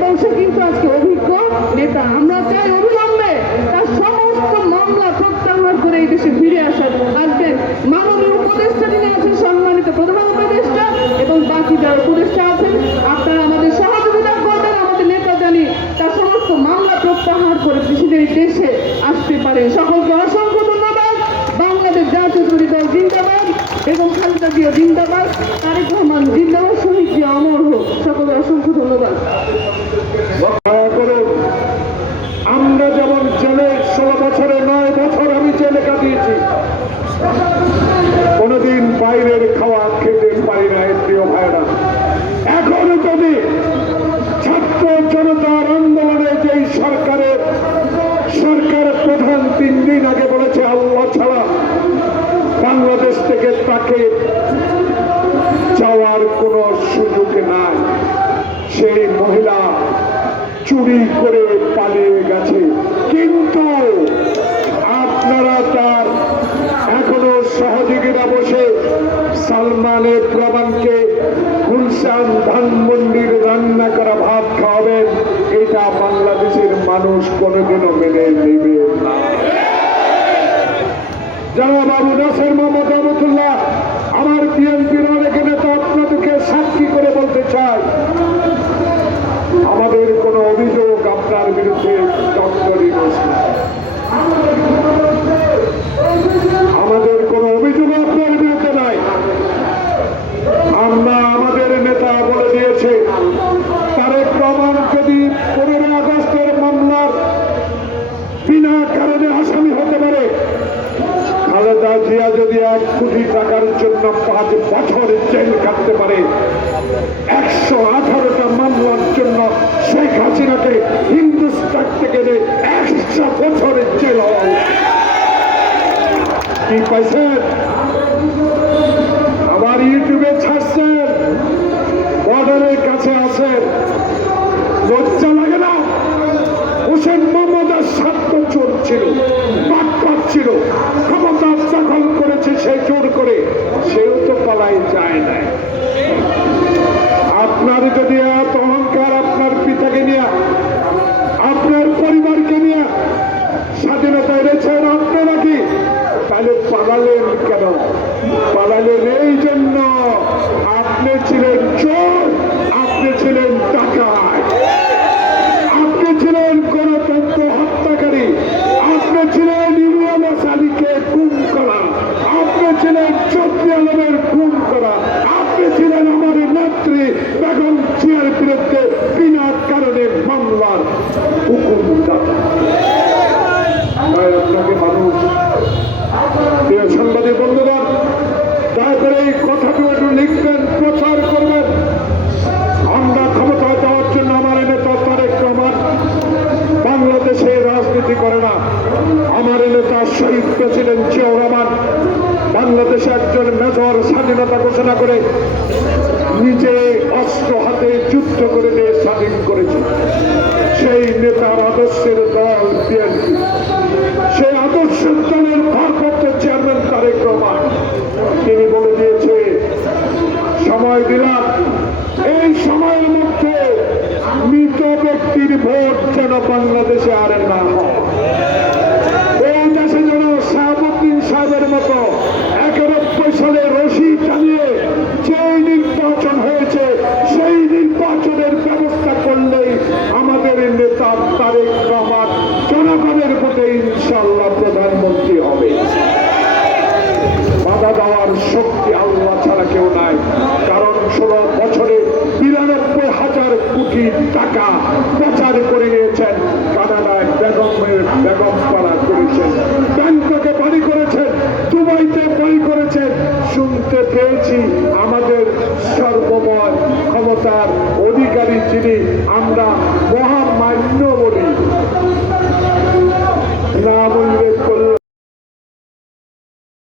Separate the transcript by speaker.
Speaker 1: এবং সে কিন্তু আজকে অভিজ্ঞ নেতা। আমরা চাই অবিলম্বে তার সমস্ত মামলা প্রত্যাহার করে এই দেশে ফিরে আসার। আসবেন মাননীয় উপদেষ্টা তিনি আছেন, সম্মানিত প্রধান উপদেষ্টা এবং বাকি যারা উপদেষ্টা আছেন, আপনারা আমাদের সহযোগিতা করবেন, আমাদের নেতা জানি তার সমস্ত মামলা প্রত্যাহার করে পৃথিবীর দেশে আসতে পারে সকলকে অসংখ্য ধন্যবাদ। বাংলাদেশ জাতীয় দল জিন্দাবাদ এবং খালেদা জিয়া জিন্দাবাদ। তারেক রহমান জিন্দাবাদ, শহীদ জিয়া অমর হোক। সকলে অসংখ্য ধন্যবাদ।
Speaker 2: সালমানের প্রমাণকে গুলশান ধানমন্ডির রান্না করা ভাত খাওয়াবেন এটা বাংলাদেশের মানুষ কোনোদিনও মেনে নেবে যারা বাবু নাসের মোহাম্মদ রহমতুল্লাহ, আমার বিএনপির অনেক নেতা আপনাদেরকে সাক্ষী করে বলতে চাই আমাদের কোনো অভিযোগ আপনার বিরুদ্ধে ডক্টর ইউনূস নাই। আমাদের কোনো অভিযোগ আপনার বিরুদ্ধে নাই আমরা আমাদের নেতা বলে দিয়েছে তারেক রহমান যদি পনেরো আগস্টের মামলার বিনা কারণে আসামি হতে পারে খালেদা জিয়া যদি এক কোটি টাকার জন্য পাঁচ বছর জেল কাটতে পারে। একশো আঠারোটা মামলার জন্য শেখ হাসিনাকে হিন্দুস্তান থেকে একশো বছরের জেল। কি পাইছেন? আবার ইউটিউবে ছাড়ছেন। বর্ডারের কাছে আছেন। লজ্জা লাগে না? হোসেন মোহাম্মদের স্বার্থ চোর ছিল ছিল ক্ষমতা দখল করেছে সে জোর করে, সেও তো পালাই যায় না আপনার যদি এত অহংকার আপনার পিতাকে নিয়ে, আপনার পরিবারকে নিয়ে স্বাধীনতা এনেছেন আপনি নাকি, তাহলে পালালেন কেন? পালালেন এই জন্য। আপনি ছিলেন চোর আপনি ছিলেন ডাকাত আপনি ছিলেন গণতন্ত্র হত্যাকারী আপনি ছিলেন ইউনুস আলীকে গুম করা আপনি ছিলেন চৌধুরী আলমের গুম করা আপনি ছিলেন আমার নেত্রী বেগম জিয়ার বিরুদ্ধে বিনা কারণে মামলার হুকুম দাতা তাই আপনাকে মানুষ প্রিয় সাংবাদিক বন্ধুগণ করে এই কথাটি একটু লিখবেন, প্রচার করবেন। আমরা ক্ষমতায় যাওয়ার জন্য আমার নেতা তারেক রহমান বাংলাদেশে রাজনীতি করে না। আমার নেতা শহীদ প্রেসিডেন্ট জিয়াউর রহমান বাংলাদেশে একজন মেজর স্বাধীনতা ঘোষণা করে নিজে অস্ত্র হাতে যুদ্ধ করে দিয়ে স্বাধীন করেছে। সেই নেতার আদর্শের দল বিএনপি। সেই আদর্শ দলের ভারপ্রাপ্ত চেয়ারম্যান তারেক রহমান তিনি বলে দিয়েছে সময় দিলাম এই সময়ের মধ্যে মৃত ব্যক্তির ভোট যেন বাংলাদেশে আর না হয়। এই দেশে রশি টানিয়ে যেই নির্বাচন হয়েছে, সেই নির্বাচনের ব্যবস্থা আমাদের নেতা তারেক জনগণের ভোটে ইনশাল্লাহ প্রধানমন্ত্রী হবে। বাধা দেওয়ার শক্তি আল্লাহ ছাড়া কেউ নাই, কারণ ষোলো বছরে বিরানব্বই হাজার কোটি টাকা প্রচার করে নিয়েছেন কানাডায় বেগমের বেগম পাড়া করেছেন। ব্যাংককে বাড়ি করেছেন, দুবাইতে বাড়ি করেছেন। শুনতে পেয়েছি আমাদের সর্বময় ক্ষমতার অধিকারী যিনি, আমরা